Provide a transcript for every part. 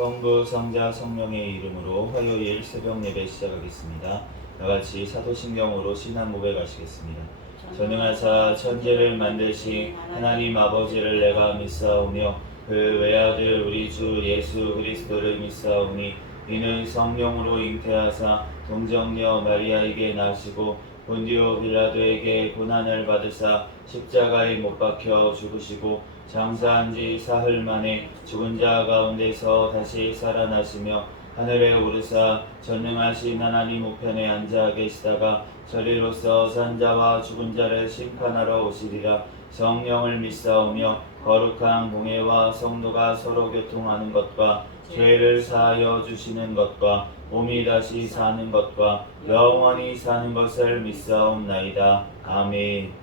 성부, 성자, 성령의 이름으로 화요일 새벽 예배 시작하겠습니다. 다같이 사도신경으로 신앙 고백하시겠습니다. 전능하사 천지를 만드신 하나님 아버지를 내가 믿사오며 그 외아들 우리 주 예수 그리스도를 믿사오니 이는 성령으로 잉태하사 동정녀 마리아에게 나시고 본디오 빌라도에게 고난을 받으사 십자가에 못 박혀 죽으시고 장사한 지 사흘 만에 죽은 자 가운데서 다시 살아나시며 하늘에 오르사 전능하신 하나님 우편에 앉아 계시다가 저리로서 산자와 죽은 자를 심판하러 오시리라. 성령을 믿사오며 거룩한 공예와 성도가 서로 교통하는 것과 죄를 사하여 주시는 것과 몸이 다시 사는 것과 영원히 사는 것을 믿사옵나이다. 아멘.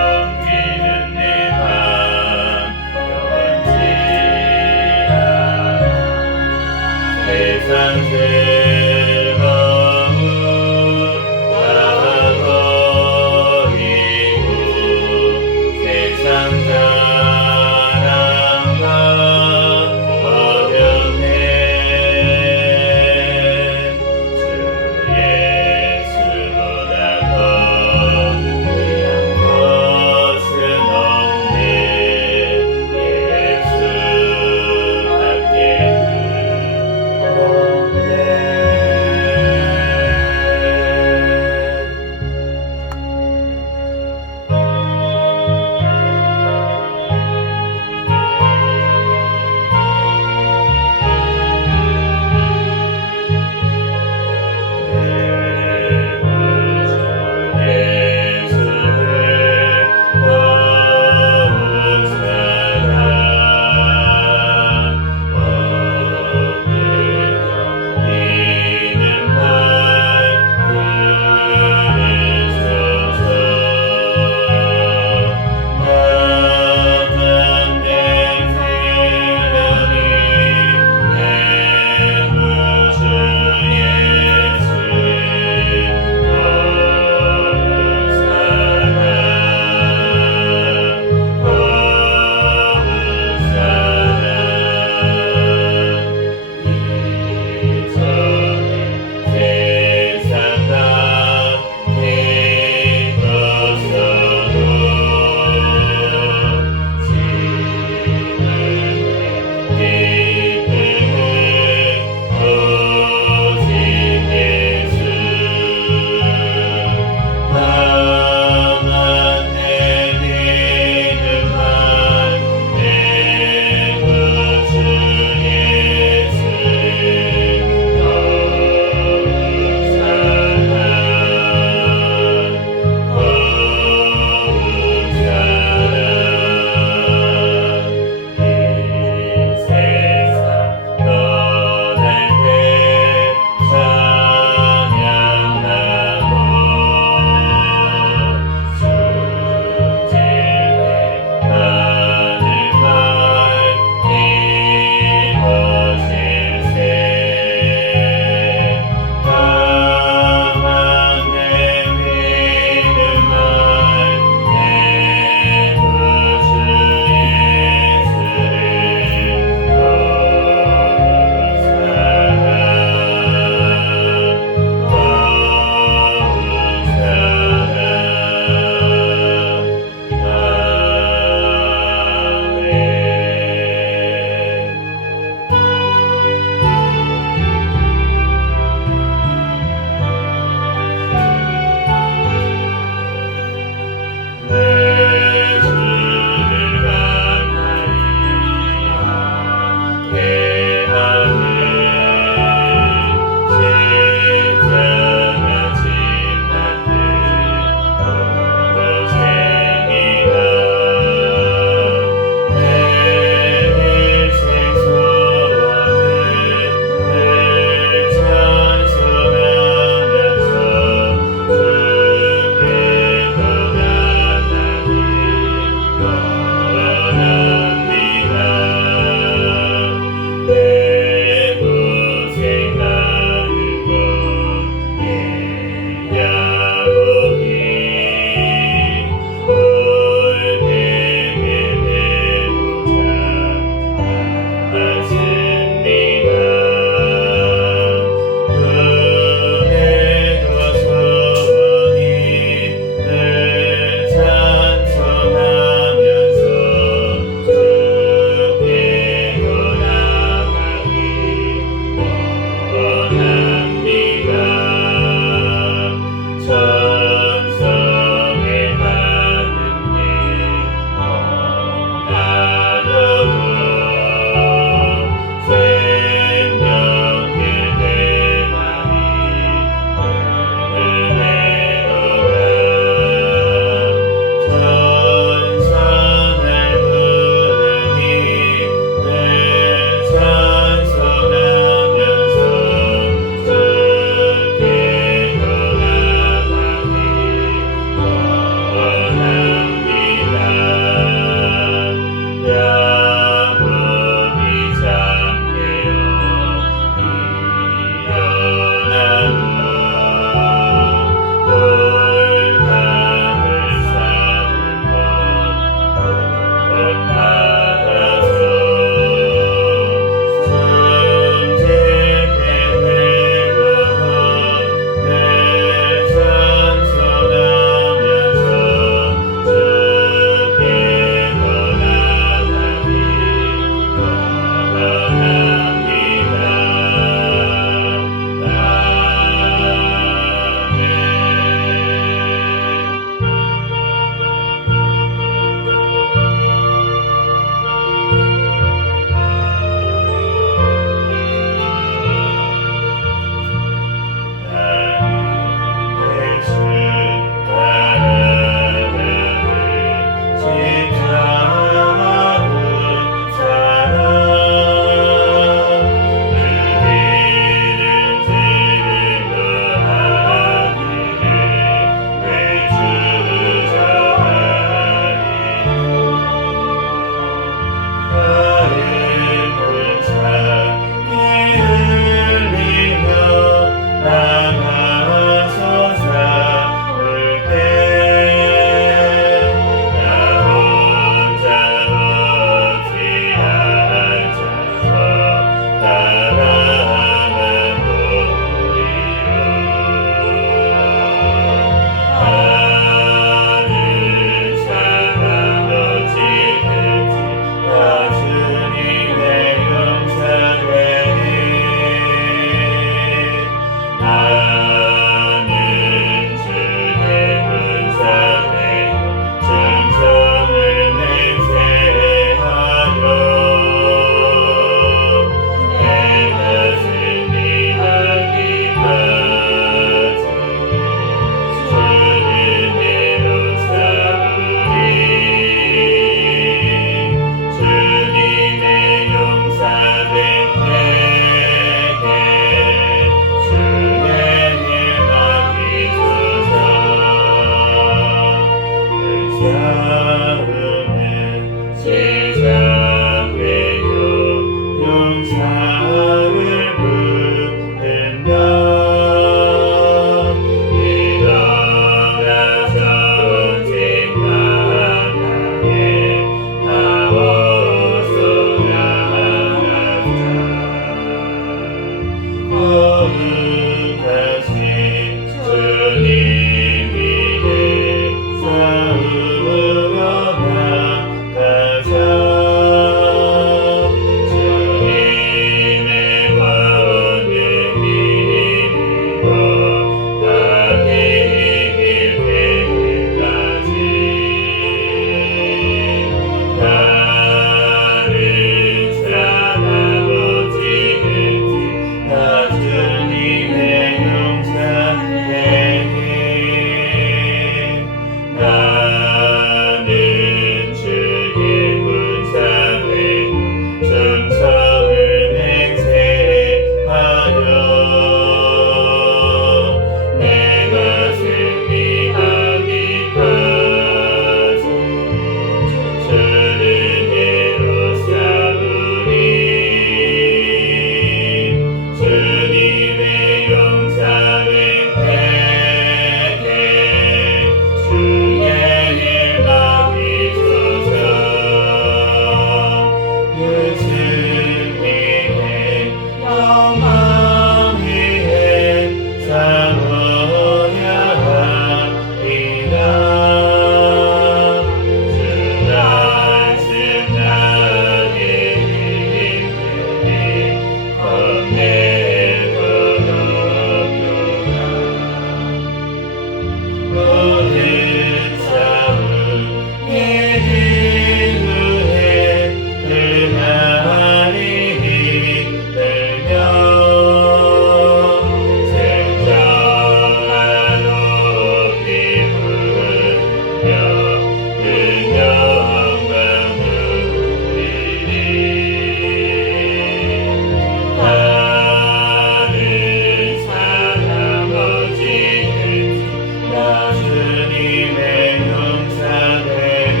나 주님의 용사되니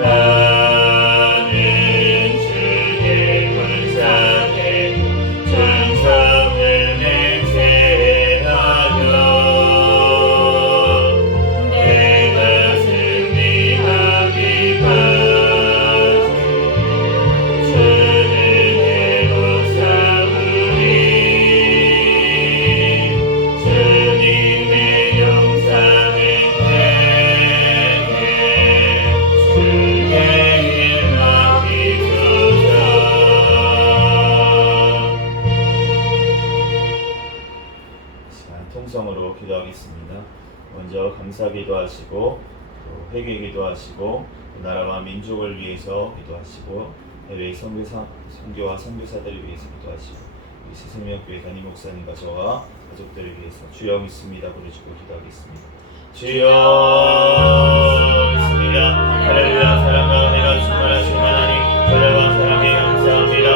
나는 주의 군사되고 충성을 맹세하며 내가 승리하기까지 주를 내고 싸우리 주님의 용사는 내게 주의 일 맡기소서. 시간 통성으로 기도하겠습니다. 먼저 감사 기도하시고 또 회개 기도하시고 또 나라와 민족을 위해서 기도하시고 해외 선교와 선교사들을 위해서 기도하시고 우리 새생명교회 담임 목사님과 저와 가족들을 위해서 주여 믿습니다 부르시고 기도하겠습니다. 주여 믿습니다. 할렐루야. 사랑과 은혜가 충만하신 하나님 은혜와 사랑에 감사합니다.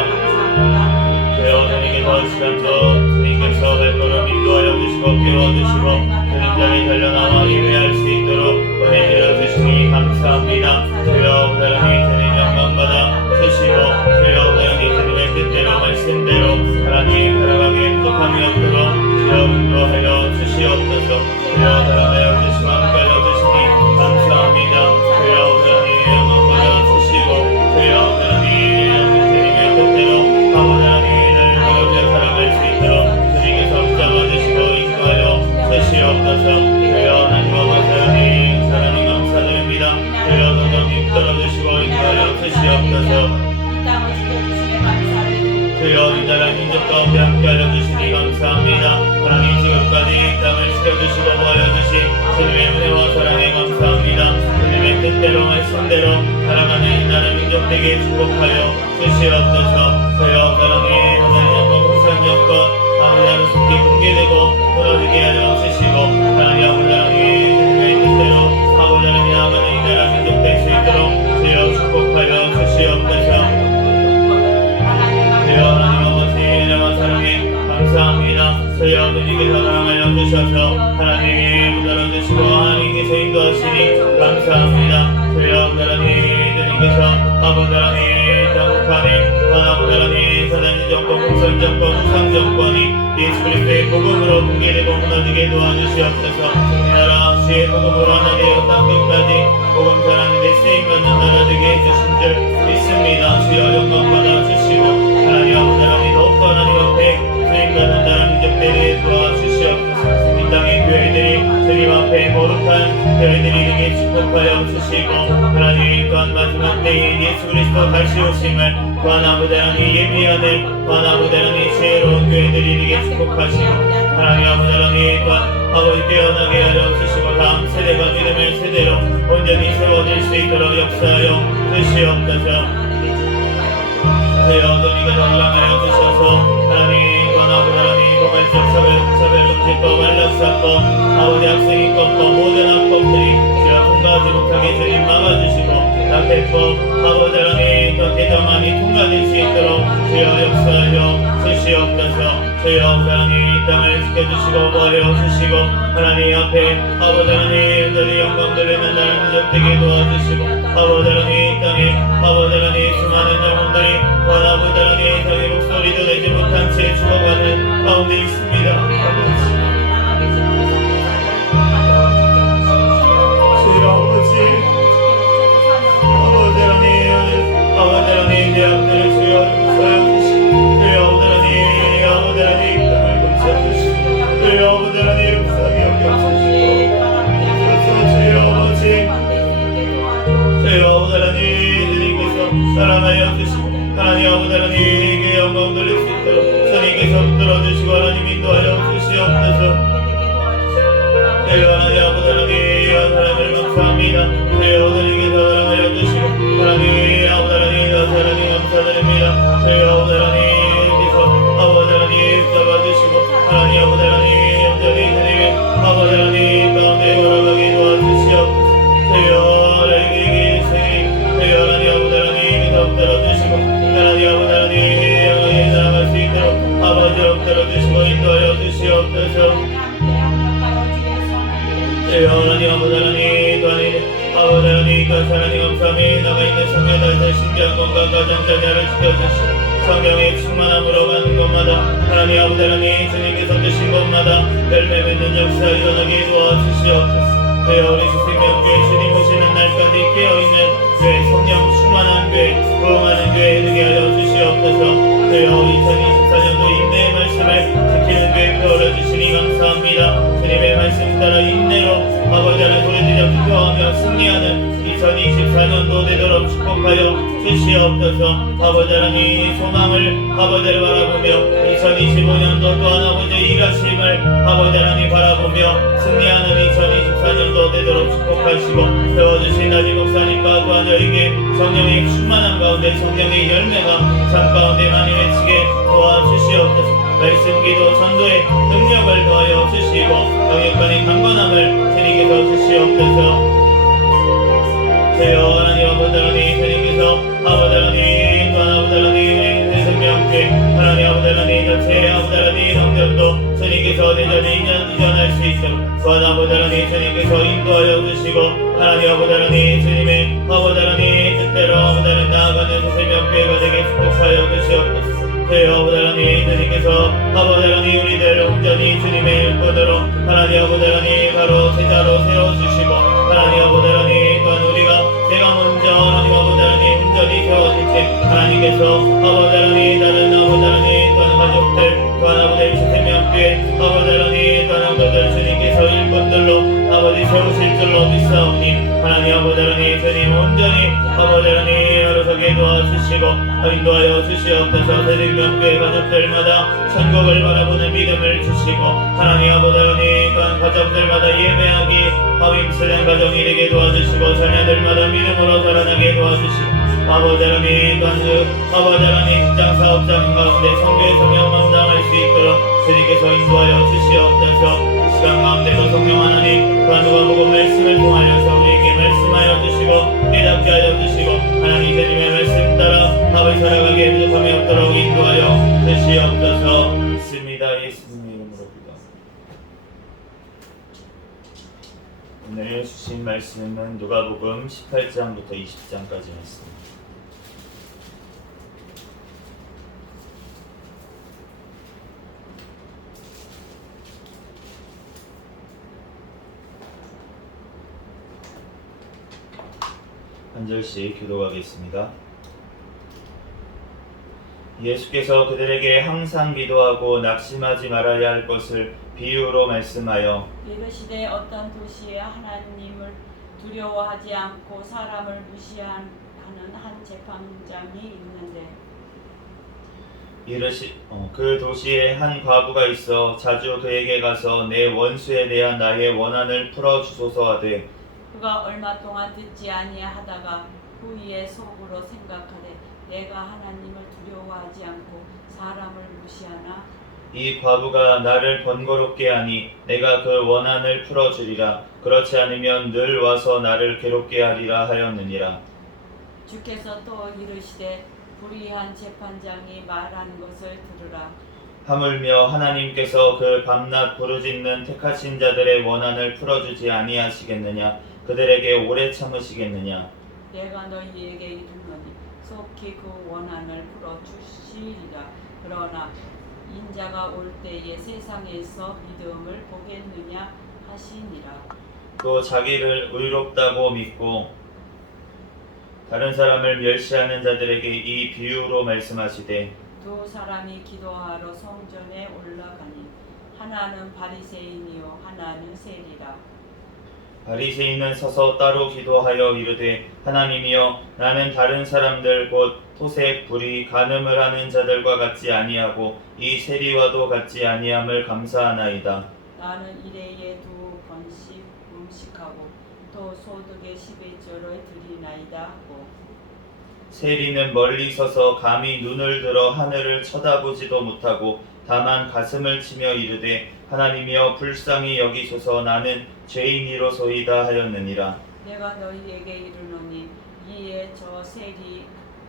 주여 주님께서 시간도 주님께서 발걸음 인도하여 주시고 깨워주시고 주님자리 달려나와 예배할 수 있도록 보내드려 주시니 감사합니다. 주여 하나님 주님 영광받아 주시고 주여 하나님 주님의 뜻대로 말씀대로 하나님 살아가게 부족함이 없도록 주여 인도하여 주시옵소서. 주여 사랑하여 주시고 함께하여 주시니 감사합니다. 주여 하나님 영광받아 주시고 주여 하나님 주님의 뜻대로 아버지 하나님 살아갈 수 있도록 주님께서 붙잡아주시고 인도하여 주시옵소서. 주여 하나님 아버지 하나님 사랑이 감사드립니다. 주여 성령님 붙들어주시고 인도하여 주시옵소서. 주여 이 나라 민족 가운데 함께하여 주시니 감사합니다. 하나님 지금까지 이 땅을 지켜주시고 모아주신 주님의 은혜와 사랑에 감사합니다. 주님의 뜻대로 말씀대로 살아가는 이 나라 민족에게 축복하여 주시옵소서. 주여 하나님 정권 아무데나 속히 붕괴되고 무너지게 하여 주시고 하나님 아버지 하나님 주님의 뜻대로 아버지 하나님 나아가는 이 나라 민족 될 수 있도록 주여 축복하여 주시옵소서. 주여 하나님 아버지 은혜와 사랑에 감사합니다. 주여 주님께서 사랑하여 주셔서 하나님 붙들어주시고 하나님께서 인도하시니 감사합니다. 주여 하나님 주님께서 아버지 하나님 장국하니 아버지 하나님 사단의 정권 공산 정권 우상 정권이 예수 그리스도의 복음으로 붕괴되고 무너지게 도와주시옵소서. 이 나라 주의 복음으로 하나 되어 땅 끝까지 복음 전하는 데 쓰임받는 나라 되게 해주신 줄 믿습니다. 주여 영광 받아주시고 하나님 아버지 하나님 더욱더 하나님 앞에 쓰임받는 나라 민족들을 도와주시옵소서. 이 땅의 교회들이 주님 앞에 거룩한 교회들이 되게 축복하여 주시고 하나님 또한 마지막 때에 예수 그리스도 다시 오심을 또한 아버지 하나님 예비하는 또한 아버지 하나님 지혜로운 교회들이 되게 축복하시고 하나님 아버지 하나님 또한 아버지 깨어나게 하여 주시고 다음 세대가 믿음의 세대로 온전히 세워질 수 있도록 역사하여 주시옵소서. 주여 주님께서 허락하여 주셔서 하나님 또한 아버지 하나님 고발적 차별금지법 안락사법 아버지 학생인권법 모든 학법들이 주여 통과하지 못하게 주님 막아주시고 낙태법 아버지 하나님 또 개정안이 통과될 수 있도록 주여 역사하여 주시옵소서. 주여 하나님 이 땅을 지켜주시고 보호하여 주시고 하나님 앞에 아버지 하나님 저리 영광 돌리는 나를 민족되게 도와주시고 아버지 하나님 이 땅에 아버지 하나님 수많은 영혼들이 아버지 하나님 저희 목소리도 내지 못한 채 죽어가는 가운데 있습니다. 주여 아버지 아버지 하나님 대학들을 주여 용서하여 주시고 주여 아버지 하나님 땅을 용서하주시고 주여 아버지 하나님 용서하게 여겨주시고 주여 아버지 주여 아버지 하나님 주님께서 사랑하여 주시고 하나님 아버지 하나님에게 영광 돌릴 수 있도록 주님께서 붙들어주시고 하나님 인도하여 주시고 주여 하나님 아버지 하나님 또 아버지 하나님 또 하나님 감사함에 나가 있는 성녀들 신장건과 가정자녀를 지켜주시고 성령의 충만함으로 가는 곳마다 하나님 아버지 하나님 주님께서 드신 곳마다 열매 맺는 역사 일어나게 도와주시옵소서. 주여 우리 주생명교회 주님 오시는 날까지 깨어있는 교회 성령 충만한 교회 부흥하는 교회 되게 하여 주시옵소서. 주여 2024년도 인내의 말씀을 지키는 교회 베어주시니 감사합니다. 주님의 말씀 따라 인내로 아버지 하나님 부르짖어 기도하며 승리하는 2024년도 되도록 축복하여 주시옵소서. 아버지 하나님 소망을 아버지를 바라보며 2025년도 또한 아버지 일하심을 아버지 하나님 바라보며 승리하는 2024년도 되도록 축복하시고 세워주신 나지 목사님과 또한 저에게 성령의 충만함 가운데 성령의 열매가 삶 가운데 많이 맺히게 도와주시옵소서. 말씀 기도 전도의 능력을 더하여 주시고 영역간의 강건함을 주님께서 주시옵소서. 주여 하나님 아버지 하나님 주님께서 아버지 하나님 또한 아버지 하나님 우리 생명교회 하나님 아버지 하나님 전체 아버지 하나님 성전도 주님께서 내전에 이전할 수 있도록 또한 아버지 하나님 주님께서 인도하여 주시고 하나님 아버지 하나님 주님의 아버지 하나님 뜻대로 아버지 하나님 나아가는 생명교회가 되게 축복하여 주시옵소서. 주여 아버지 하나님 주님께서 아버지 하나님 우리들 온전히 주님의 일꾼으로 하나님 아버지 하나님 바로 제자로 세워주시고 하나님 아버지 하나님 또한 우리가 내가 먼저 하나님 아버지 하나님 온전히 세워질 때 하나님께서 아버지 하나님 다른 아버지 하나님 또한 가족들 또한 아버지 생명교회 아버지 하나님 또한 아버지 주님께서 일꾼들로 아버지 세우실 줄로 믿사오니 하나님 아버지 하나님 주님 온전히 아버지 하나님 어려서게 도와주시고 인도하여 주시옵소서. 생명교회 가족들마다 천국을 바라보는 믿음을 주시고 하나님 아버지 하나님 또한 가족들마다 예배하기 힘쓰는 가정이 되게 도와주시고 자녀들마다 믿음으로 자라나게 도와주시고 아버지 하나님 또한 아버지 하나님 직장 사업장 가운데 성교의 성령 감당할 수 있도록 주님께서 인도하여 주시옵소서. 시간 가운데도 성령 하나님 또한 누가복음 말씀을 통하여서 우리에게 말씀하여 주시고 깨닫게 하여 주시고 하나님 주님의 말씀 따라 아버지 살아가기에 부족함이 없도록 인도하여 주시옵소서. 믿습니다. 예수님의 이름으로 기도합니다. 오늘 주신 말씀은 누가복음 18장부터 20장까지 말씀입니다. 한 절씩 기도하겠습니다. 예수께서 그들에게 항상 기도하고 낙심하지 말아야 할 것을 비유로 말씀하여 이르시되 어떤 도시에 하나님을 두려워하지 않고 사람을 무시하는 한 재판장이 있는데 그 도시에 한 과부가 있어 자주 그에게 가서 내 원수에 대한 나의 원한을 풀어주소서 하되 그가 얼마 동안 듣지 아니하다가 후에 속으로 생각하되 내가 하나님을 두려워하지 않고 사람을 무시하나 이 과부가 나를 번거롭게 하니 내가 그 원한을 풀어주리라. 그렇지 않으면 늘 와서 나를 괴롭게 하리라 하였느니라. 주께서 또 이르시되 불의한 재판장이 말하는 것을 들으라. 하물며 하나님께서 그 밤낮 부르짖는 택하신 자들의 원한을 풀어주지 아니하시겠느냐? 그들에게 오래 참으시겠느냐? 내가 너희에게 이르노니 속히 그 원한을 풀어주시리라. 그러나 인자가 올 때에 세상에서 믿음을 보겠느냐 하시니라. 또 자기를 의롭다고 믿고 다른 사람을 멸시하는 자들에게 이 비유로 말씀하시되 두 사람이 기도하러 성전에 올라가니 하나는 바리새인이요 하나는 세리라. 바리새인은 서서 따로 기도하여 이르되 하나님이여 나는 다른 사람들 곧 토색, 불의, 간음을 하는 자들과 같지 아니하고 이 세리와도 같지 아니함을 감사하나이다. 나는 일해에 2번씩 음식하고 또 소득의 11조를 드리나이다 하고 세리는 멀리 서서 감히 눈을 들어 하늘을 쳐다보지도 못하고 다만 가슴을 치며 이르되 하나님이여 불쌍히 여기소서 나는 죄인이로소이다 하였느니라. 내가 너희에게 이르노니 이에 저 세리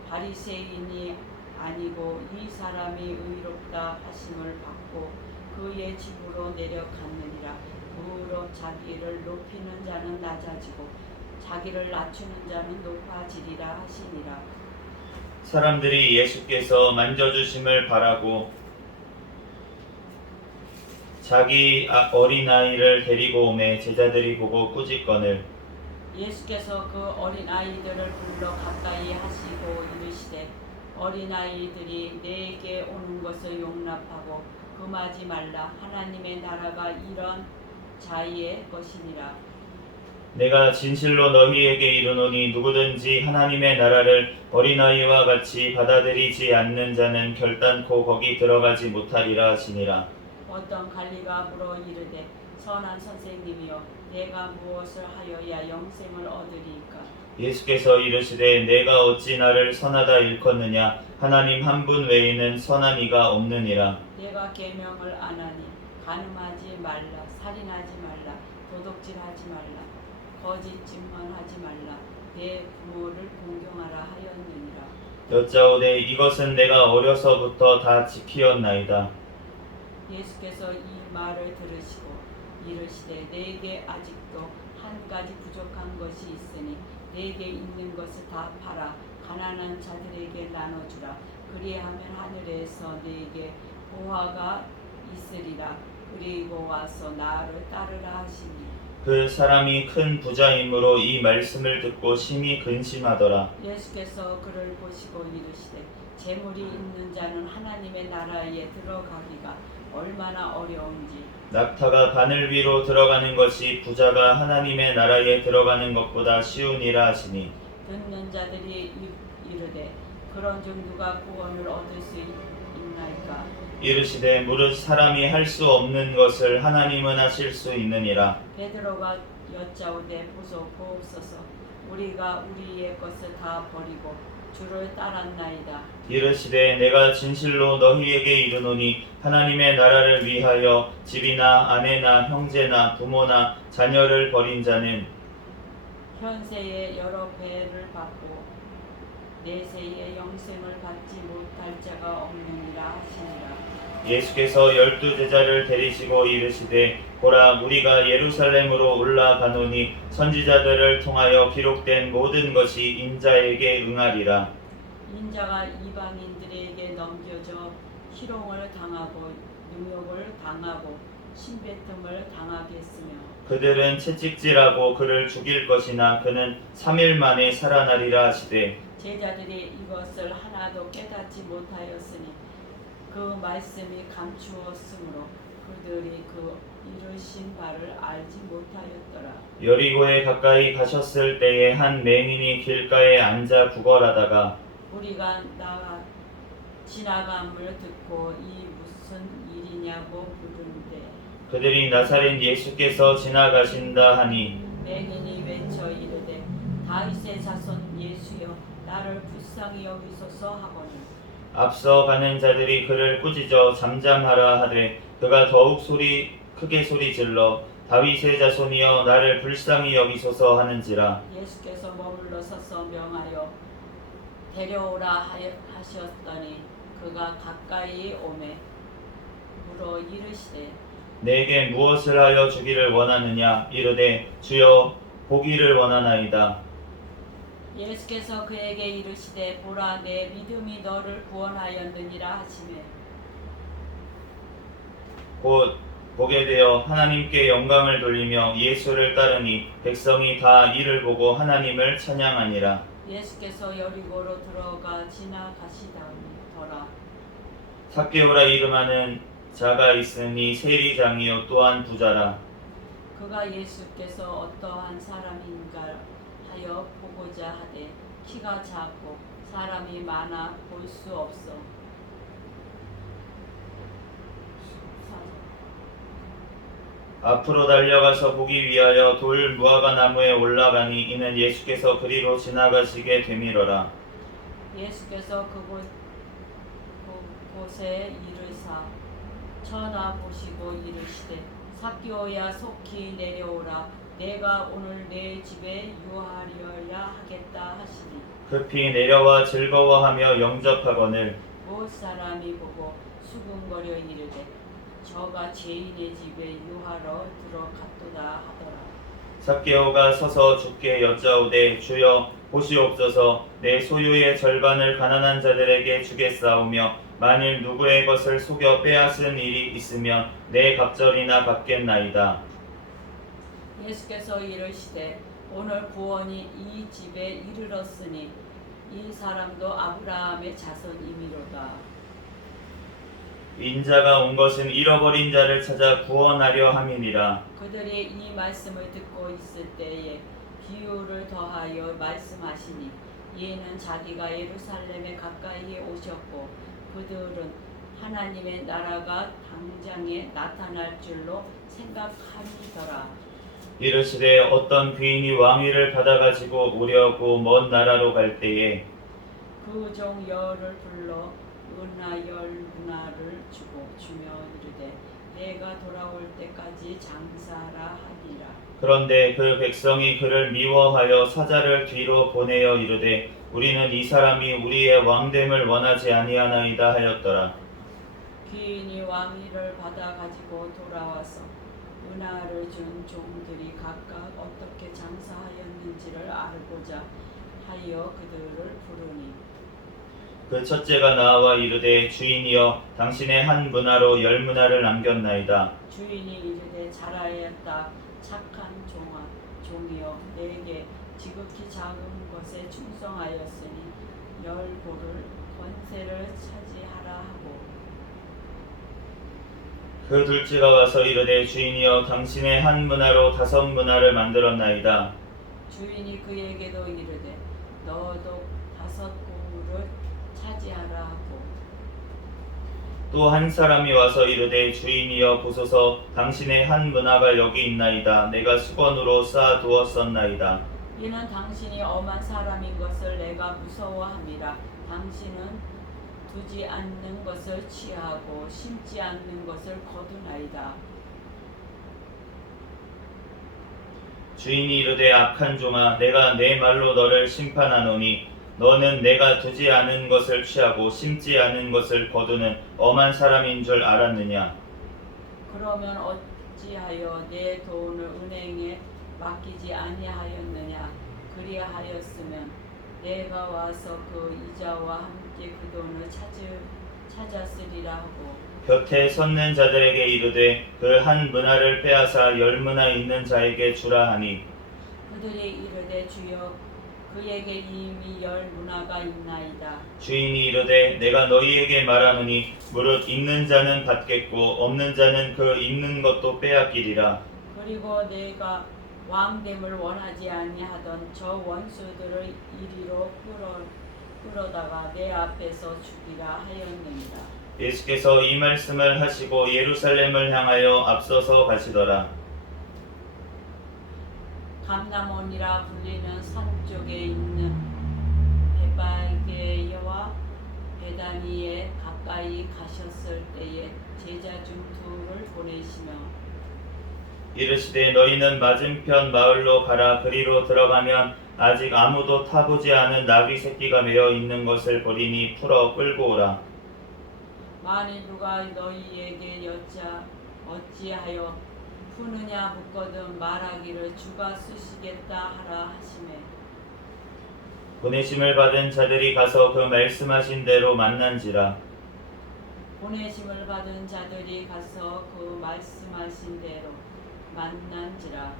바리새인이 아니고 이 사람이 의롭다 하심을 받고 그의 집으로 내려갔느니라. 하여 자기를 높이는 자는 낮아지고 자기를 낮추는 자는 높아지리라 하시니라. 사람들이 예수께서 만져주심을 바라고 자기 어린아이를 데리고 오매 제자들이 보고 꾸짖거늘 예수께서 그 어린아이들을 불러 가까이 하시고 이르시되 어린아이들이 내게 오는 것을 용납하고 금하지 말라. 하나님의 나라가 이런 자의 것이니라. 내가 진실로 너희에게 이르노니 누구든지 하나님의 나라를 어린아이와 같이 받아들이지 않는 자는 결단코 거기 들어가지 못하리라 하시니라. 어떤 관리가 물어 이르되 선한 선생님이여 내가 무엇을 하여야 영생을 얻으리이까? 예수께서 이르시되 내가 어찌 나를 선하다 일컫느냐 하나님 한 분 외에는 선한 이가 없느니라. 내가 계명을 안 하니 간음하지 말라, 살인하지 말라, 도둑질하지 말라, 거짓 증언하지 말라, 내 부모를 공경하라 하였느니라. 여짜오되 이것은 내가 어려서부터 다 지키었나이다. 예수께서 이 말을 들으시고 이르시되 내게 아직도 한 가지 부족한 것이 있으니 내게 있는 것을 다 팔아 가난한 자들에게 나눠주라. 그리하면 하늘에서 내게 보화가 있으리라. 그리고 와서 나를 따르라 하시니 그 사람이 큰 부자이므로 이 말씀을 듣고 심히 근심하더라. 예수께서 그를 보시고 이르시되 재물이 있는 자는 하나님의 나라에 들어가기가 얼마나 어려운지 낙타가 바늘 위로 들어가는 것이 부자가 하나님의 나라에 들어가는 것보다 쉬우니라 하시니 듣는 자들이 이르되 그런즉 누가 구원을 얻을 수 있나이까? 이르시되 무릇 사람이 할 수 없는 것을 하나님은 하실 수 있느니라. 베드로가 여짜오되 보소서 우리가 우리의 것을 다 버리고 주를 따랐나이다. 이르시되 내가 진실로 너희에게 이르노니 하나님의 나라를 위하여 집이나 아내나 형제나 부모나 자녀를 버린 자는 현세에 여러 배를 받고 내세에 영생을 받지 못할 자가 없느니라 하시니라. 예수께서 12제자를 데리시고 이르시되 보라 우리가 예루살렘으로 올라가노니 선지자들을 통하여 기록된 모든 것이 인자에게 응하리라. 인자가 이방인들에게 넘겨져 희롱을 당하고 능욕을 당하고 신배뜸을 당하겠으며 그들은 채찍질하고 그를 죽일 것이나 그는 3일 만에 살아나리라 하시되 제자들이 이것을 하나도 깨닫지 못하였으니 그 말씀이 감추었으므로 그들이 그 이르신 바를 알지 못하였더라. 여리고에 가까이 가셨을 때에 한 맹인이 길가에 앉아 구걸하다가 우리가 지나감을 듣고 이 무슨 일이냐고 물은데 그들이 나사렛 예수께서 지나가신다 하니 맹인이 외쳐 이르되 다윗의 자손 예수여 나를 불쌍히 여기소서 하거늘 앞서 가는 자들이 그를 꾸짖어 잠잠하라 하되 그가 더욱 크게 소리 질러 다윗의 자손이여 나를 불쌍히 여기소서 하는지라. 예수께서 머물러 서서 명하여 데려오라 하셨더니 그가 가까이 오매 물어 이르시되 내게 무엇을 하여 주기를 원하느냐 이르되 주여 보기를 원하나이다. 예수께서 그에게 이르시되 보라 내 믿음이 너를 구원하였느니라 하시매 곧 보게 되어 하나님께 영광을 돌리며 예수를 따르니 백성이 다 이를 보고 하나님을 찬양하니라. 예수께서 여리고로 들어가 지나가시더라. 삭개오라 이름하는 자가 있으니 세리장이요 또한 부자라. 그가 예수께서 어떠한 사람인가 하여 보고자 하되 키가 작고 사람이 많아 볼 수 없어 앞으로 달려가서 보기 위하여 돌 무화과 나무에 올라가니 이는 예수께서 그리로 지나가시게 되밀어라. 예수께서 그곳에 이르사 쳐다보시고 이르시되 삭개오야 속히 내려오라 내가 오늘 내 집에 유하려야 하겠다 하시니 급히 내려와 즐거워하며 영접하거늘 못 사람이 보고 수군거려 이르되 저가 죄인의 집에 유하러 들어갔도다 하더라. 삭개오가 서서 주께 여짜오되 주여 보시옵소서 내 소유의 절반을 가난한 자들에게 주겠사오며 만일 누구의 것을 속여 빼앗은 일이 있으면 내 갑절이나 갚겠나이다. 예수께서 이르시되 오늘 구원이 이 집에 이르렀으니 이 사람도 아브라함의 자손이미로다. 인자가 온 것은 잃어버린 자를 찾아 구원하려 함이니라. 그들이 이 말씀을 듣고 있을 때에 비유를 더하여 말씀하시니 이는 자기가 예루살렘에 가까이 오셨고 그들은 하나님의 나라가 당장에 나타날 줄로 생각하니더라. 이르시되 어떤 귀인이 왕위를 받아가지고 오려고 먼 나라로 갈 때에 그 종 열을 불러 은하열 주며 이르되 내가 돌아올 때까지 장사라 하니라. 그런데 그 백성이 그를 미워하여 사자를 뒤로 보내어 이르되 우리는 이 사람이 우리의 왕됨을 원하지 아니하나이다 하였더라. 귀인이 왕위를 받아 가지고 돌아와서 은하를 준 종들이 각각 어떻게 장사하였는지를 알고자 하여 그들을 부르니 그 첫째가 나와 이르되 주인이여 당신의 한 문화로 10문화를 남겼나이다. 주인이 이르되 잘하였다 착한 종이여 내게 지극히 작은 것에 충성하였으니 10고를 권세를 차지하라 하고 그 둘째가 와서 이르되 주인이여 당신의 한 문화로 5문화를 만들었나이다. 주인이 그에게도 이르되 너도 5고를 차지하라 하고 또 한 사람이 와서 이르되 주인이여 보소서 당신의 한 문화가 여기 있나이다. 내가 수건으로 쌓아두었었나이다. 이는 당신이 엄한 사람인 것을 내가 무서워함이라. 당신은 두지 않는 것을 취하고 심지 않는 것을 거두나이다. 주인이 이르되 악한 종아 내가 내 말로 너를 심판하노니 너는 내가 두지 않은 것을 취하고 심지 않은 것을 거두는 엄한 사람인 줄 알았느냐. 그러면 어찌하여 내 돈을 은행에 맡기지 아니하였느냐. 그리하였으면 내가 와서 그 이자와 함께 그 돈을 찾았으리라 하고 곁에 섰는 자들에게 이르되 그 한 문화를 빼앗아 10문화 있는 자에게 주라 하니 그들이 이르되 주여 그에게 이미 10문화가 있나이다. 주인이 이르되 내가 너희에게 말하노니 무릇 있는 자는 받겠고 없는 자는 그 있는 것도 빼앗기리라. 그리고 내가 왕됨을 원하지 아니하던 저 원수들을 이리로 끌어다가 내 앞에서 죽이라 하였느니라. 예수께서 이 말씀을 하시고 예루살렘을 향하여 앞서서 가시더라. 감람원이라 불리는 산 쪽에 있는 베바게와 베다니에 가까이 가셨을 때에 제자 중 2를 보내시며 이르시되 너희는 맞은편 마을로 가라. 그리로 들어가면 아직 아무도 타보지 않은 나귀 새끼가 매어 있는 것을 보리니 풀어 끌고 오라. 만일 누가 너희에게 여짜 어찌하여 푸느냐 묻거든 말하기를 주가 쓰시겠다 하라 하시매 보내심을 받은 자들이 가서 그 말씀하신 대로 만난지라. 보내심을 받은 자들이 가서 그 말씀하신 대로 만난지라.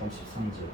33절.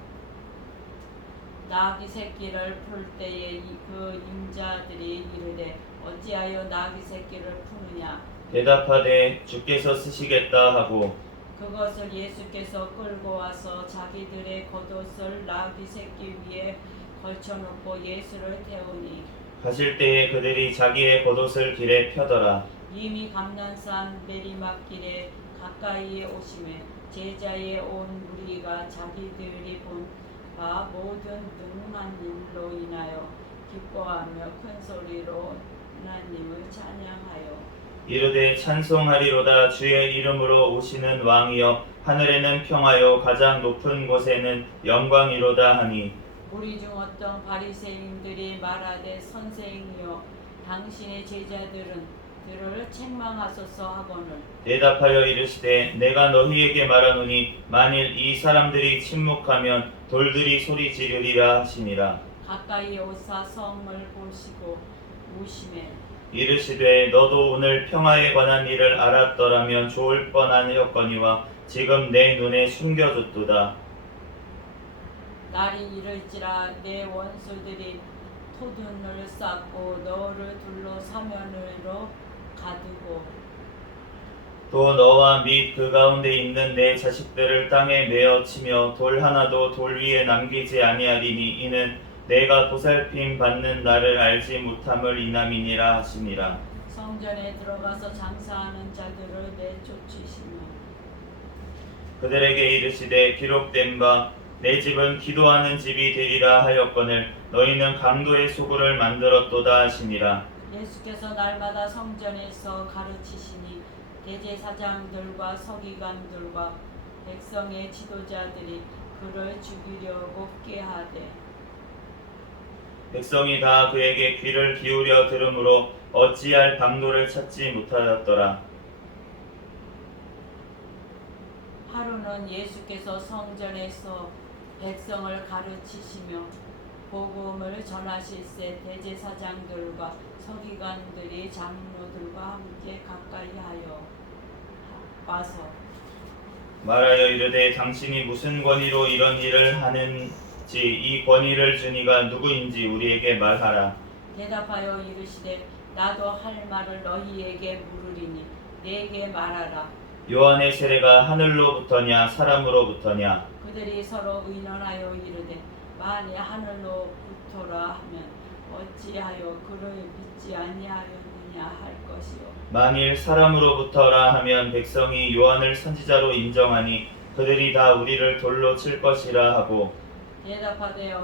나귀 새끼를 풀 때에 그 임자들이 이르되 어찌하여 나귀 새끼를 푸느냐. 대답하되 주께서 쓰시겠다 하고 그것을 예수께서 끌고 와서 자기들의 겉옷을 나귀 새끼 위에 걸쳐놓고 예수를 태우니 가실 때에 그들이 자기의 겉옷을 길에 펴더라. 이미 감난산 내리막길에 가까이에 오심에 제자의 온 무리가 자기들이 본 바 모든 능한 일로 인하여 기뻐하며 큰 소리로 하나님을 찬양하여 이르되 찬송하리로다. 주의 이름으로 오시는 왕이여 하늘에는 평하여 가장 높은 곳에는 영광이로다 하니 우리 중 어떤 바리새인들이 말하되 선생이여 당신의 제자들은 들을 책망하소서 하거늘 대답하여 이르시되 내가 너희에게 말하노니 만일 이 사람들이 침묵하면 돌들이 소리 지르리라 하시니라. 가까이 오사 성을 보시고 우심해 이르시되 너도 오늘 평화에 관한 일을 알았더라면 좋을 뻔하였거니와 지금 내 눈에 숨겨졌도다. 날이 이를지라 내 원수들이 토둔을 쌓고 너를 둘러 사면으로 가두고 또 너와 및 그 가운데 있는 내 자식들을 땅에 메어 치며 돌 하나도 돌 위에 남기지 아니하리니 이는 내가 보살핌 받는 나를 알지 못함을 인함이니라 하시니라. 성전에 들어가서 장사하는 자들을 내쫓으시며 그들에게 이르시되 기록된 바 내 집은 기도하는 집이 되리라 하였거늘 너희는 강도의 소굴을 만들었도다 하시니라. 예수께서 날마다 성전에서 가르치시니 대제사장들과 서기관들과 백성의 지도자들이 그를 죽이려고 꾀하되 백성이 다 그에게 귀를 기울여 들으므로 어찌할 방도를 찾지 못하였더라. 하루는 예수께서 성전에서 백성을 가르치시며 복음을 전하실세 대제사장들과 서기관들이 장로들과 함께 가까이하여 와서 말하여 이르되 당신이 무슨 권위로 이런 일을 하는지 이 권위를 준 이가 누구인지 우리에게 말하라. 대답하여 이르시되 나도 할 말을 너희에게 물으리니 내게 말하라. 요한의 세례가 하늘로부터냐 사람으로부터냐? 그들이 서로 의논하여 이르되 만일 하늘로부터라 하면 어찌하여 그를 믿지 아니하였느냐 할 것이요 만일 사람으로부터라 하면 백성이 요한을 선지자로 인정하니 그들이 다 우리를 돌로 칠 것이라 하고 대답하되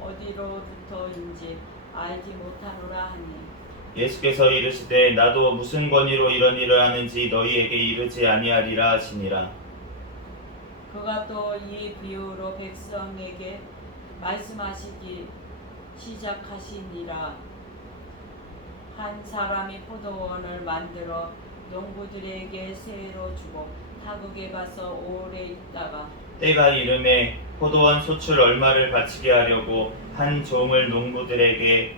어디로부터인지 알지 못하노라 하니 예수께서 이르시되 나도 무슨 권위로 이런 일을 하는지 너희에게 이르지 아니하리라 하시니라. 그가 또 이 비유로 백성에게 말씀하시기 시작하시니라. 한 사람이 포도원을 만들어 농부들에게 세로 주고 타국에 가서 오래 있다가 때가 이름에 포도원 소출 얼마를 바치게 하려고 한 종을 농부들에게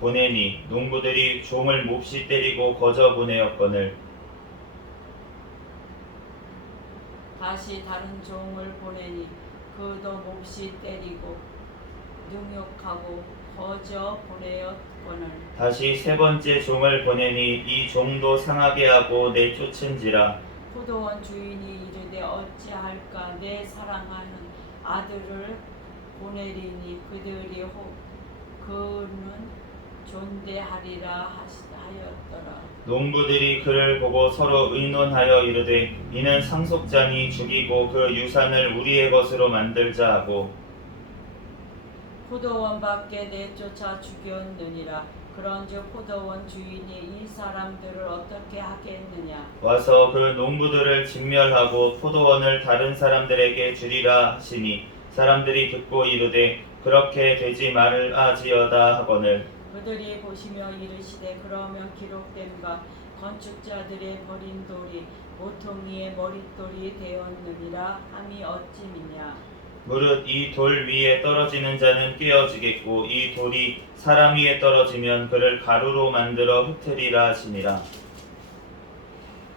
보내니 농부들이 종을 몹시 때리고 거저 보내었거늘 다시 다른 종을 보내니 그도 몹시 때리고 능욕하고 거저 보내었거늘 다시 세 번째 종을 보내니 이 종도 상하게 하고 내쫓은지라. 포도원 주인이 이르되 어찌할까 내 사랑하는 아들을 보내리니 그들이 그는 존대하리라 하였더라. 농부들이 그를 보고 서로 의논하여 이르되 이는 상속자니 죽이고 그 유산을 우리의 것으로 만들자 하고 포도원 밖에 내쫓아 죽였느니라. 그런즉 포도원 주인이 이 사람들을 어떻게 하겠느냐. 와서 그 농부들을 진멸하고 포도원을 다른 사람들에게 주리라 하시니 사람들이 듣고 이르되 그렇게 되지 말아지어다 하거늘 그들이 보시며 이르시되 그러면 기록된 바 건축자들의 버린 돌이 모퉁이의 머릿돌이 되었느니라 함이 어찌미냐. 무릇 이 돌 위에 떨어지는 자는 깨어지겠고 이 돌이 사람 위에 떨어지면 그를 가루로 만들어 흩으리라 하시니라.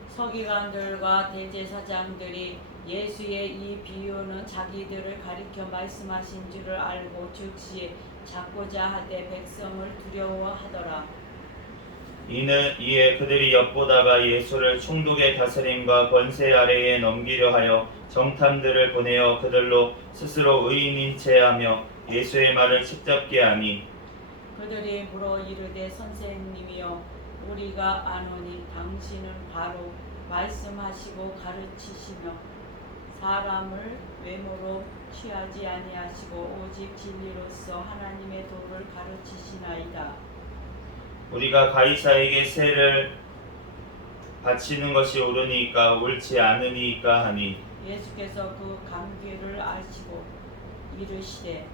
서기관들과 대제사장들이 예수의 이 비유는 자기들을 가리켜 말씀하신 줄을 알고 즉시 잡고자 하되 백성을 두려워하더라. 이에 그들이 엿보다가 예수를 총독의 다스림과 권세 아래에 넘기려 하여 정탐들을 보내어 그들로 스스로 의인인 체하며 예수의 말을 책잡게 하니 그들이 물어 이르되 선생님이여 우리가 아노니 당신은 바로 말씀하시고 가르치시며 사람을 외모로 취하지 아니하시고 오직 진리로서 하나님의 도를 가르치시나이다. 우리가 가이사에게 세를 바치는 것이 옳으니까 옳지 않으니까 하니 예수께서 그 감기를 아시고 이르시되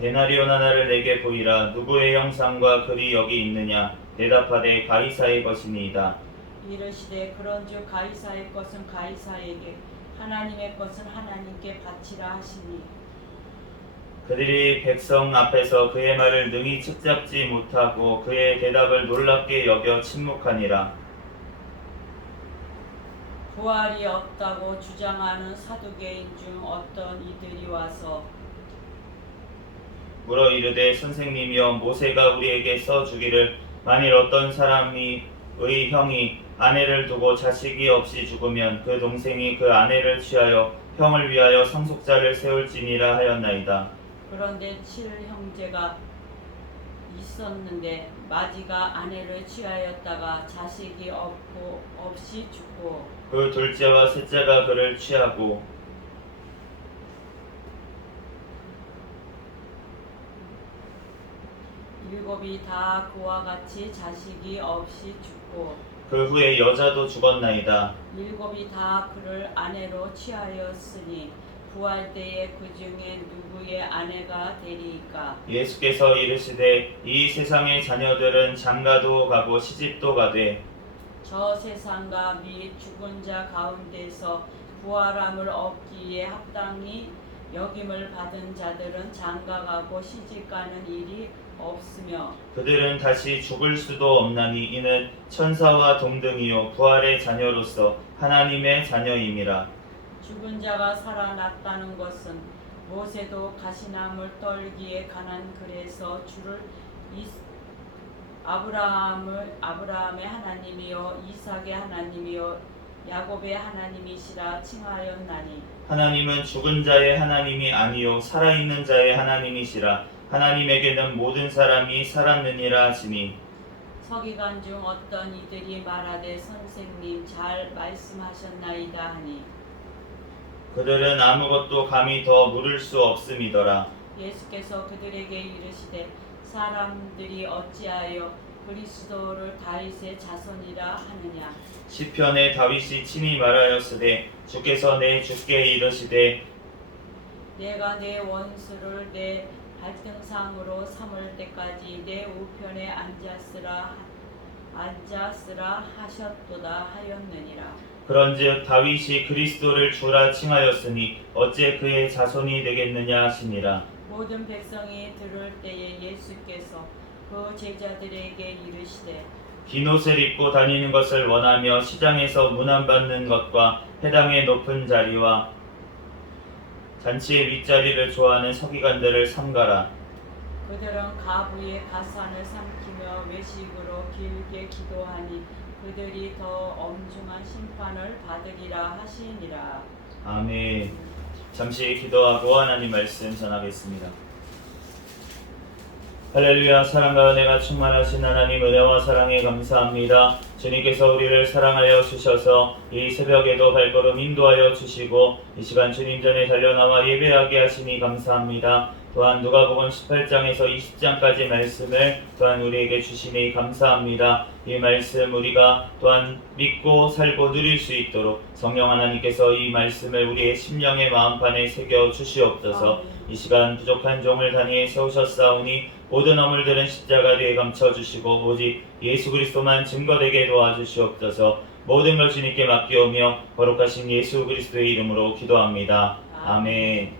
데나리온 하나를 내게 보이라. 누구의 형상과 글이 여기 있느냐? 대답하되 가이사의 것이니이다. 이르시되 그런즉 가이사의 것은 가이사에게 하나님의 것은 하나님께 바치라 하시니 그들이 백성 앞에서 그의 말을 능히 책잡지 못하고 그의 대답을 놀랍게 여겨 침묵하니라. 부활이 없다고 주장하는 사두개인 중 어떤 이들이 와서 물어 이르되 선생님이여 모세가 우리에게 써주기를 만일 어떤 사람이 의 형이 아내를 두고 자식이 없이 죽으면 그 동생이 그 아내를 취하여 형을 위하여 상속자를 세울지니라 하였나이다. 그런데 7형제가 있었는데 마지가 아내를 취하였다가 자식이 없이 죽고 그 둘째와 셋째가 그를 취하고 일곱이 다 그와 같이 자식이 없이 죽고 그 후에 여자도 죽었나이다. 일곱이 다 그를 아내로 취하였으니 부활 때에 그 중에 누구의 아내가 되리이까. 예수께서 이르시되 이 세상의 자녀들은 장가도 가고 시집도 가되 저 세상과 및 죽은 자 가운데서 부활함을 얻기에 합당히 여김을 받은 자들은 장가가고 시집가는 일이 없으며 그들은 다시 죽을 수도 없나니 이는 천사와 동등이요 부활의 자녀로서 하나님의 자녀임이라. 죽은 자가 살아났다는 것은 모세도 가시나물 떨기에 관한 글에서 주를 아브라함의 하나님이요 이삭의 하나님이요 야곱의 하나님이시라 칭하였나니 하나님은 죽은 자의 하나님이 아니요 살아있는 자의 하나님이시라. 하나님에게는 모든 사람이 살았느니라 하시니 서기관 중 어떤 이들이 말하되 선생님 잘 말씀하셨나이다 하니 그들은 아무것도 감히 더 물을 수 없음이더라. 예수께서 그들에게 이르시되 사람들이 어찌하여 그리스도를 다윗의 자손이라 하느냐. 시편에 다윗이 친히 말하였으되 주께서 내 주께 이르시되 내가 내 원수를 내 발등상으로 삼을 때까지 내 우편에 앉았으라 하셨도다 하였느니라. 그런즉 다윗이 그리스도를 주라 칭하였으니 어째 그의 자손이 되겠느냐 하시니라. 모든 백성이 들을 때에 예수께서 그 제자들에게 이르시되 긴 옷을 입고 다니는 것을 원하며 시장에서 문안받는 것과 회당의 높은 자리와 잔치의 윗자리를 좋아하는 서기관들을 삼가라. 그들은 가부의 가산을 삼키며 외식으로 길게 기도하니 그들이 더 엄중한 심판을 받으리라 하시니라. 아멘. 잠시 기도하고 하나님 말씀 전하겠습니다. 할렐루야. 사랑과 은혜가 충만하신 하나님 은혜와 사랑에 감사합니다. 주님께서 우리를 사랑하여 주셔서 이 새벽에도 발걸음 인도하여 주시고 이 시간 주님 전에 달려나와 예배하게 하시니 감사합니다. 또한 누가복음 18장에서 20장까지 말씀을 또한 우리에게 주시니 감사합니다. 이 말씀 우리가 또한 믿고 살고 누릴 수 있도록 성령 하나님께서 이 말씀을 우리의 심령의 마음판에 새겨 주시옵소서. 이 시간 부족한 종을 단위에 세우셨사오니 모든 허물들은 십자가 뒤에 감춰주시고 오직 예수 그리스도만 증거되게 도와주시옵소서. 모든 걸 주님께 맡기오며 거룩하신 예수 그리스도의 이름으로 기도합니다. 아멘.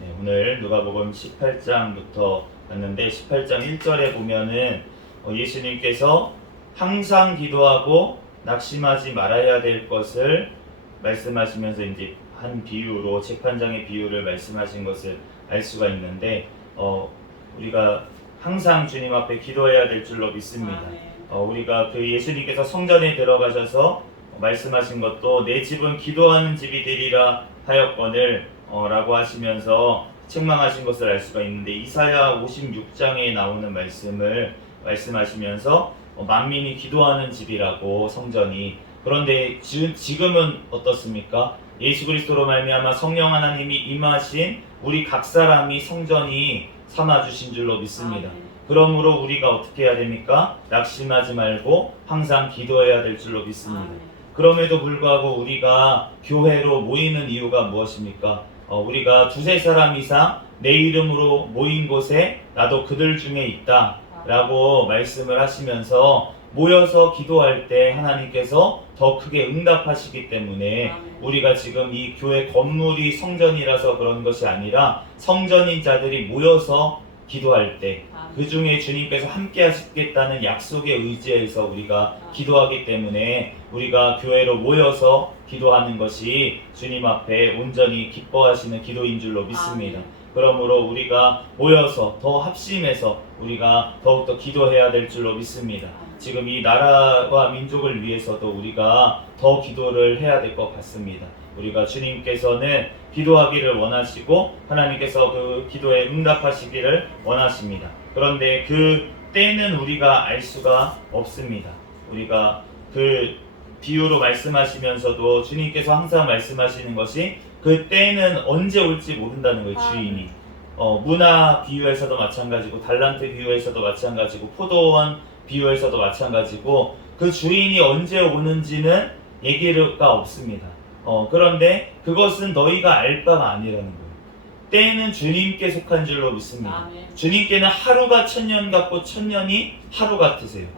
네, 오늘 누가복음 18장부터 봤는데 18장 1절에 보면은 예수님께서 항상 기도하고 낙심하지 말아야 될 것을 말씀하시면서 이제 한 비유로 재판장의 비유를 말씀하신 것을 알 수가 있는데 우리가 항상 주님 앞에 기도해야 될 줄로 믿습니다. 우리가 그 예수님께서 성전에 들어가셔서 말씀하신 것도 내 집은 기도하는 집이 되리라 하였거늘 라고 하시면서 책망하신 것을 알 수가 있는데 이사야 56장에 나오는 말씀을 말씀하시면서 만민이 기도하는 집이라고 성전이. 그런데 지금은 어떻습니까? 예수 그리스도로 말미암아 성령 하나님이 임하신 우리 각 사람이 성전이 삼아주신 줄로 믿습니다. 그러므로 우리가 어떻게 해야 됩니까? 낙심하지 말고 항상 기도해야 될 줄로 믿습니다. 그럼에도 불구하고 우리가 교회로 모이는 이유가 무엇입니까? 우리가 두세 사람 이상 내 이름으로 모인 곳에 나도 그들 중에 있다 라고 말씀을 하시면서 모여서 기도할 때 하나님께서 더 크게 응답하시기 때문에 우리가 지금 이 교회 건물이 성전이라서 그런 것이 아니라 성전인 자들이 모여서 기도할 때 그 중에 주님께서 함께 하시겠다는 약속에 의지해서 우리가 기도하기 때문에 우리가 교회로 모여서 기도하는 것이 주님 앞에 온전히 기뻐하시는 기도인 줄로 믿습니다. 그러므로 우리가 모여서 더 합심해서 우리가 더욱더 기도해야 될 줄로 믿습니다. 지금 이 나라와 민족을 위해서도 우리가 더 기도를 해야 될 것 같습니다. 우리가 주님께서는 기도하기를 원하시고 하나님께서 그 기도에 응답하시기를 원하십니다. 그런데 그 때는 우리가 알 수가 없습니다. 우리가 그 비유로 말씀하시면서도 주님께서 항상 말씀하시는 것이 그 때는 언제 올지 모른다는 거예요. 주인이 문화 비유에서도 마찬가지고 달란트 비유에서도 마찬가지고 포도원 비유에서도 마찬가지고 그 주인이 언제 오는지는 얘기가 없습니다. 그런데 그것은 너희가 알 바가 아니라는 거예요. 때는 주님께 속한 줄로 믿습니다. 주님께는 하루가 천년 같고 천년이 하루 같으세요.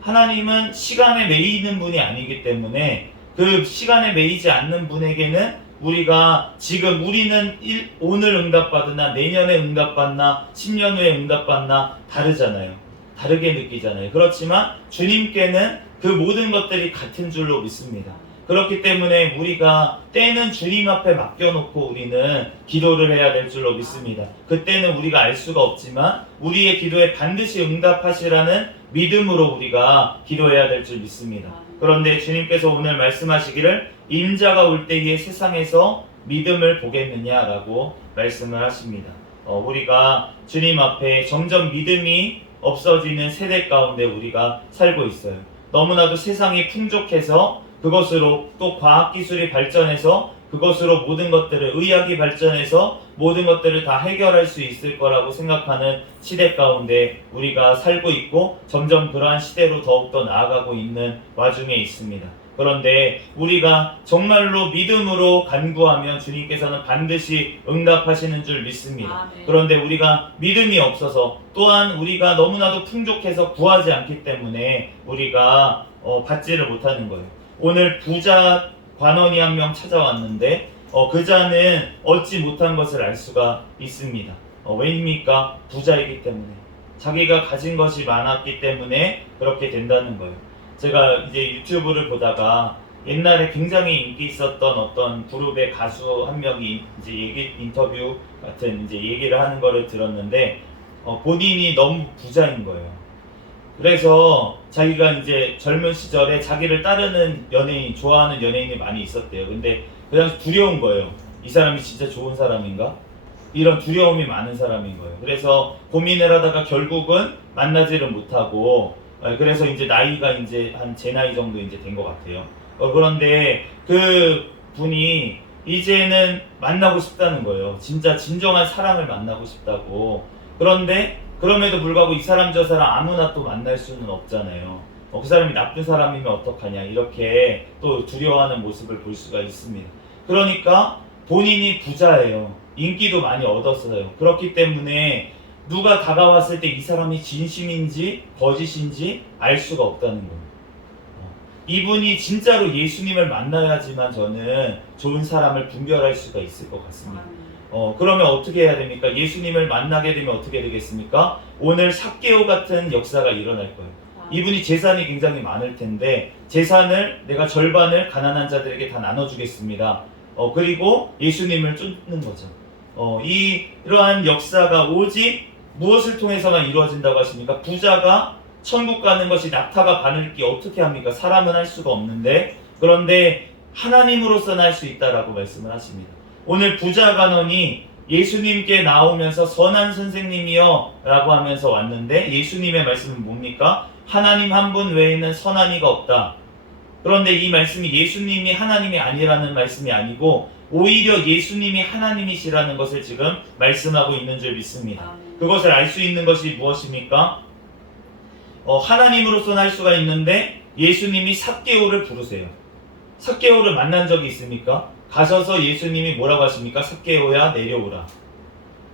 하나님은 시간에 매이는 분이 아니기 때문에 그 시간에 매이지 않는 분에게는 우리가 지금 우리는 오늘 응답받으나 내년에 응답받나 10년 후에 응답받나 다르잖아요. 다르게 느끼잖아요. 그렇지만 주님께는 그 모든 것들이 같은 줄로 믿습니다. 그렇기 때문에 우리가 때는 주님 앞에 맡겨놓고 우리는 기도를 해야 될 줄로 믿습니다. 그때는 우리가 알 수가 없지만 우리의 기도에 반드시 응답하시라는 믿음으로 우리가 기도해야 될 줄 믿습니다. 그런데 주님께서 오늘 말씀하시기를 인자가 올 때에 세상에서 믿음을 보겠느냐라고 말씀을 하십니다. 우리가 주님 앞에 점점 믿음이 없어지는 세대 가운데 우리가 살고 있어요. 너무나도 세상이 풍족해서 그것으로 또 과학기술이 발전해서 그것으로 모든 것들을 의학이 발전해서 모든 것들을 다 해결할 수 있을 거라고 생각하는 시대 가운데 우리가 살고 있고 점점 그러한 시대로 더욱더 나아가고 있는 와중에 있습니다. 그런데 우리가 정말로 믿음으로 간구하면 주님께서는 반드시 응답하시는 줄 믿습니다. 그런데 우리가 믿음이 없어서 또한 우리가 너무나도 풍족해서 구하지 않기 때문에 우리가 받지를 못하는 거예요. 오늘 부자 관원이 한 명 찾아왔는데 그 자는 얻지 못한 것을 알 수가 있습니다. 왜입니까? 부자이기 때문에 자기가 가진 것이 많았기 때문에 그렇게 된다는 거예요. 제가 이제 유튜브를 보다가 옛날에 굉장히 인기 있었던 어떤 그룹의 가수 한 명이 이제 인터뷰 같은 이제 얘기를 하는 거를 들었는데 본인이 너무 부자인 거예요. 그래서 자기가 이제 젊은 시절에 자기를 따르는 연예인, 좋아하는 연예인이 많이 있었대요. 근데 그 당시 두려운 거예요. 이 사람이 진짜 좋은 사람인가? 이런 두려움이 많은 사람인 거예요. 그래서 고민을 하다가 결국은 만나지를 못하고 그래서 이제 나이가 이제 한 제 나이 정도 이제 된 것 같아요. 그런데 그 분이 이제는 만나고 싶다는 거예요. 진짜 진정한 사랑을 만나고 싶다고. 그런데 그럼에도 불구하고 이 사람 저 사람 아무나 또 만날 수는 없잖아요. 그 사람이 나쁜 사람이면 어떡하냐 이렇게 또 두려워하는 모습을 볼 수가 있습니다. 그러니까 본인이 부자예요. 인기도 많이 얻었어요. 그렇기 때문에 누가 다가왔을 때 이 사람이 진심인지 거짓인지 알 수가 없다는 거예요. 이분이 진짜로 예수님을 만나야지만 저는 좋은 사람을 분별할 수가 있을 것 같습니다. 그러면 어떻게 해야 됩니까? 예수님을 만나게 되면 어떻게 되겠습니까? 오늘 삭개오 같은 역사가 일어날 거예요. 이분이 재산이 굉장히 많을 텐데 재산을 내가 절반을 가난한 자들에게 다 나눠주겠습니다. 그리고 예수님을 쫓는 거죠. 이러한 역사가 오직 무엇을 통해서만 이루어진다고 하십니까? 부자가 천국 가는 것이 낙타가 바늘기 어떻게 합니까? 사람은 할 수가 없는데 그런데 하나님으로서는 할 수 있다라고 말씀을 하십니다. 오늘 부자 간원이 예수님께 나오면서 선한 선생님이여 라고 하면서 왔는데 예수님의 말씀은 뭡니까? 하나님 한 분 외에는 선한 이가 없다. 그런데 이 말씀이 예수님이 하나님이 아니라는 말씀이 아니고 오히려 예수님이 하나님이시라는 것을 지금 말씀하고 있는 줄 믿습니다. 그것을 알 수 있는 것이 무엇입니까? 하나님으로서는 할 수가 있는데 예수님이 삭개오를 부르세요. 삭개오를 만난 적이 있습니까? 가셔서 예수님이 뭐라고 하십니까? 삭개오야 내려오라.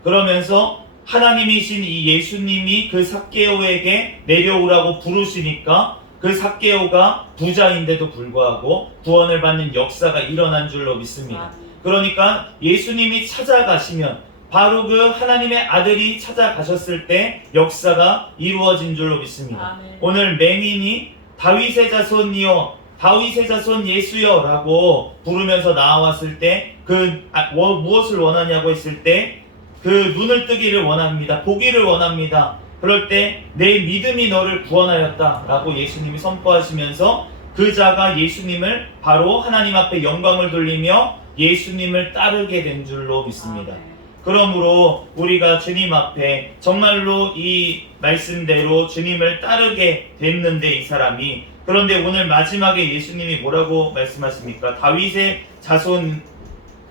그러면서 하나님이신 이 예수님이 그 삭개오에게 내려오라고 부르시니까 그 삭개오가 부자인데도 불구하고 구원을 받는 역사가 일어난 줄로 믿습니다. 그러니까 예수님이 찾아가시면 바로 그 하나님의 아들이 찾아가셨을 때 역사가 이루어진 줄로 믿습니다. 오늘 맹인이 다윗의 자손이여 다윗의 자손 예수여 라고 부르면서 나왔을 때 무엇을 원하냐고 했을 때 그 눈을 뜨기를 원합니다. 보기를 원합니다. 그럴 때 내 믿음이 너를 구원하였다 라고 예수님이 선포하시면서 그 자가 예수님을 바로 하나님 앞에 영광을 돌리며 예수님을 따르게 된 줄로 믿습니다. 그러므로 우리가 주님 앞에 정말로 이 말씀대로 주님을 따르게 됐는데 이 사람이 그런데 오늘 마지막에 예수님이 뭐라고 말씀하십니까? 다윗의 자손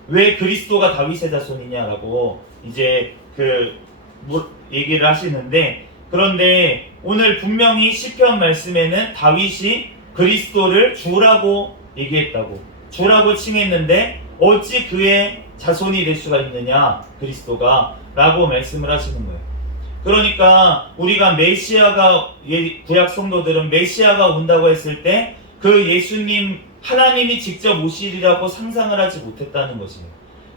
왜 그리스도가 다윗의 자손이냐라고 이제 얘기를 하시는데 그런데 오늘 분명히 시편 말씀에는 다윗이 그리스도를 주라고 얘기했다고 주라고 칭했는데 어찌 그의 자손이 될 수가 있느냐 그리스도가 라고 말씀을 하시는 거예요. 그러니까 우리가 메시아가 구약 성도들은 메시아가 온다고 했을 때 그 예수님 하나님이 직접 오시리라고 상상을 하지 못했다는 것이에요.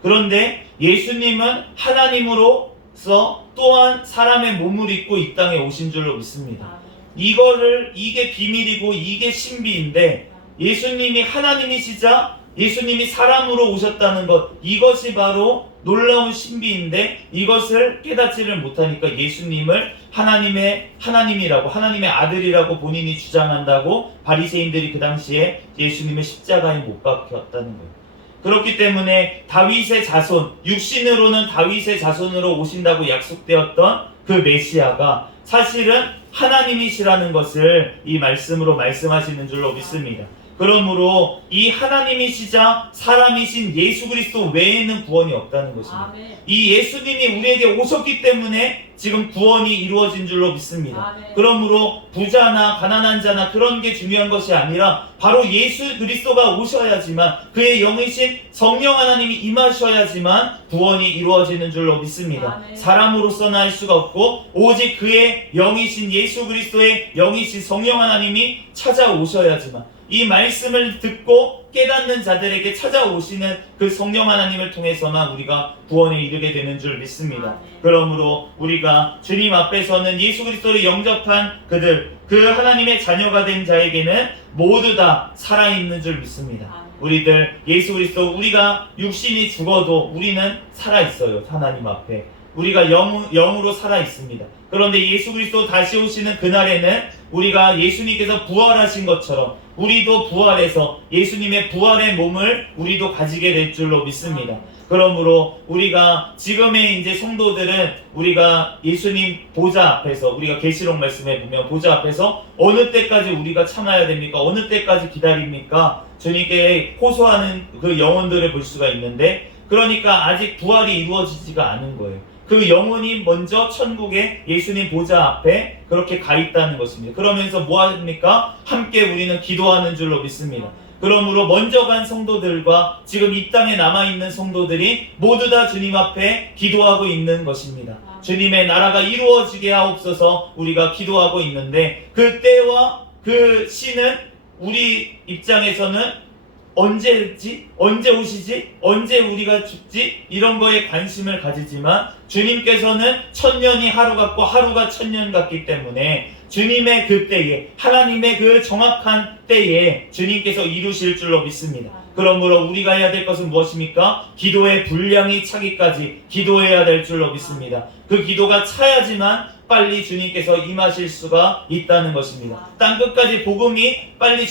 그런데 예수님은 하나님으로서 또한 사람의 몸을 입고 이 땅에 오신 줄로 믿습니다. 이게 비밀이고 이게 신비인데 예수님이 하나님이시자 예수님이 사람으로 오셨다는 것 이것이 바로 놀라운 신비인데 이것을 깨닫지를 못하니까 예수님을 하나님이라고 하나님의 아들이라고 본인이 주장한다고 바리새인들이 그 당시에 예수님의 십자가에 못 박혔다는 거예요. 그렇기 때문에 다윗의 자손 육신으로는 다윗의 자손으로 오신다고 약속되었던 그 메시아가 사실은 하나님이시라는 것을 이 말씀으로 말씀하시는 줄로 믿습니다. 그러므로 이 하나님이시자 사람이신 예수 그리스도 외에는 구원이 없다는 것입니다. 이 예수님이 우리에게 오셨기 때문에 지금 구원이 이루어진 줄로 믿습니다. 그러므로 부자나 가난한 자나 그런 게 중요한 것이 아니라 바로 예수 그리스도가 오셔야지만 그의 영이신 성령 하나님이 임하셔야지만 구원이 이루어지는 줄로 믿습니다. 사람으로서는 할 수가 없고 오직 그의 영이신 예수 그리스도의 영이신 성령 하나님이 찾아오셔야지만 이 말씀을 듣고 깨닫는 자들에게 찾아오시는 그 성령 하나님을 통해서만 우리가 구원에 이르게 되는 줄 믿습니다. 그러므로 우리가 주님 앞에서는 예수 그리스도를 영접한 그들, 그 하나님의 자녀가 된 자에게는 모두 다 살아있는 줄 믿습니다. 우리들 예수 그리스도 우리가 육신이 죽어도 우리는 살아있어요. 하나님 앞에 우리가 영으로 살아있습니다. 그런데 예수 그리스도 다시 오시는 그날에는 우리가 예수님께서 부활하신 것처럼 우리도 부활해서 예수님의 부활의 몸을 우리도 가지게 될 줄로 믿습니다. 그러므로 우리가 지금의 이제 성도들은 우리가 예수님 보좌 앞에서 우리가 계시록 말씀에 보면 보좌 앞에서 어느 때까지 우리가 참아야 됩니까? 어느 때까지 기다립니까? 주님께 호소하는 그 영혼들을 볼 수가 있는데 그러니까 아직 부활이 이루어지지가 않은 거예요. 그 영혼이 먼저 천국에 예수님 보좌 앞에 그렇게 가 있다는 것입니다. 그러면서 뭐 합니까? 함께 우리는 기도하는 줄로 믿습니다. 그러므로 먼저 간 성도들과 지금 이 땅에 남아있는 성도들이 모두 다 주님 앞에 기도하고 있는 것입니다. 주님의 나라가 이루어지게 하옵소서 우리가 기도하고 있는데 그 때와 그 시는 우리 입장에서는 언제지? 언제 오시지? 언제 우리가 죽지? 이런 거에 관심을 가지지만 주님께서는 천년이 하루 같고 하루가 천년 같기 때문에 주님의 그 때에 하나님의 그 정확한 때에 주님께서 이루실 줄로 믿습니다. 그러므로 우리가 해야 될 것은 무엇입니까? 기도의 분량이 차기까지 기도해야 될 줄로 믿습니다. 그 기도가 차야지만 빨리 주님께서 임하실 수가 있다는 것입니다. 땅끝까지 복음이 빨리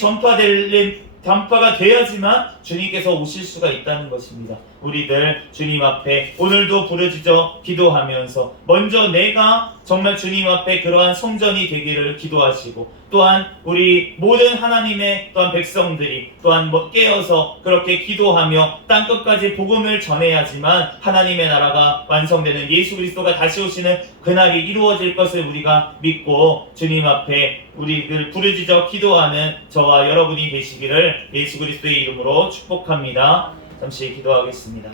전파가 돼야지만 주님께서 오실 수가 있다는 것입니다. 우리들 주님 앞에 오늘도 부르짖어 기도하면서 먼저 내가 정말 주님 앞에 그러한 성전이 되기를 기도하시고 또한 우리 모든 하나님의 또한 백성들이 또한 깨어서 그렇게 기도하며 땅끝까지 복음을 전해야지만 하나님의 나라가 완성되는 예수 그리스도가 다시 오시는 그날이 이루어질 것을 우리가 믿고 주님 앞에 우리들 부르짖어 기도하는 저와 여러분이 되시기를 예수 그리스도의 이름으로 축복합니다. 잠시 기도하겠습니다.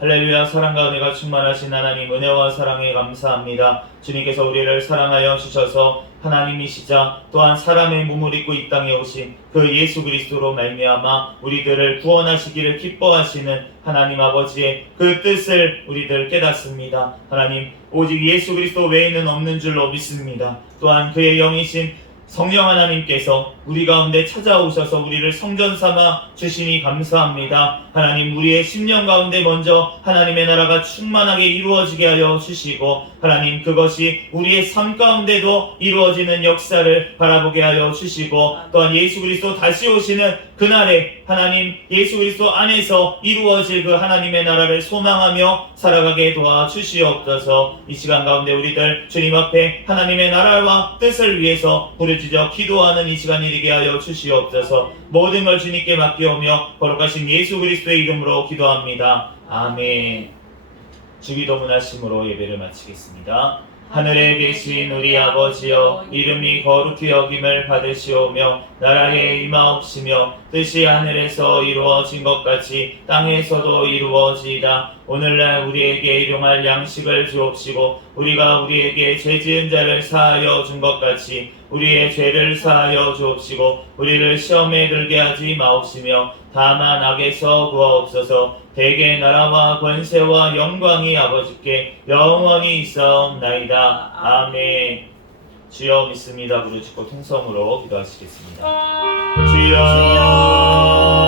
할렐루야. 사랑과 은혜가 충만하신 하나님, 은혜와 사랑에 감사합니다. 주님께서 우리를 사랑하여 주셔서 하나님이시자 또한 사람의 몸을 입고 이 땅에 오신 그 예수 그리스도로 말미암아 우리들을 구원하시기를 기뻐하시는 하나님 아버지의 그 뜻을 우리들 깨닫습니다. 하나님, 오직 예수 그리스도 외에는 없는 줄로 믿습니다. 또한 그의 영이신 성령 하나님께서 우리 가운데 찾아오셔서 우리를 성전 삼아 주시니 감사합니다. 하나님, 우리의 심령 가운데 먼저 하나님의 나라가 충만하게 이루어지게 하여 주시고, 하나님, 그것이 우리의 삶 가운데도 이루어지는 역사를 바라보게 하여 주시고, 또한 예수 그리스도 다시 오시는 그날에 하나님, 예수 그리스도 안에서 이루어질 그 하나님의 나라를 소망하며 살아가게 도와주시옵소서. 이 시간 가운데 우리들 주님 앞에 하나님의 나라와 뜻을 위해서 부르짖어 기도하는 이 시간이 되게 하여 주시옵소서. 모든 걸 주님께 맡기오며 거룩하신 예수 그리스도의 이름으로 기도합니다. 아멘. 주기도문 하심으로 예배를 마치겠습니다. 하늘에 계신 우리 아버지여, 이름이 거룩히 여김을 받으시오며 나라에 임하옵시며 뜻이 하늘에서 이루어진 것 같이 땅에서도 이루어지이다. 오늘날 우리에게 일용할 양식을 주옵시고 우리가 우리에게 죄 지은 자를 사하여 준 것 같이 우리의 죄를 사하여 주옵시고 우리를 시험에 들게 하지 마옵시며 다만 악에서 구하옵소서. 대개 나라와 권세와 영광이 아버지께 영원히 있사옵나이다. 아멘. 주여 믿습니다. 부르짖고 통성으로 기도하시겠습니다. 주여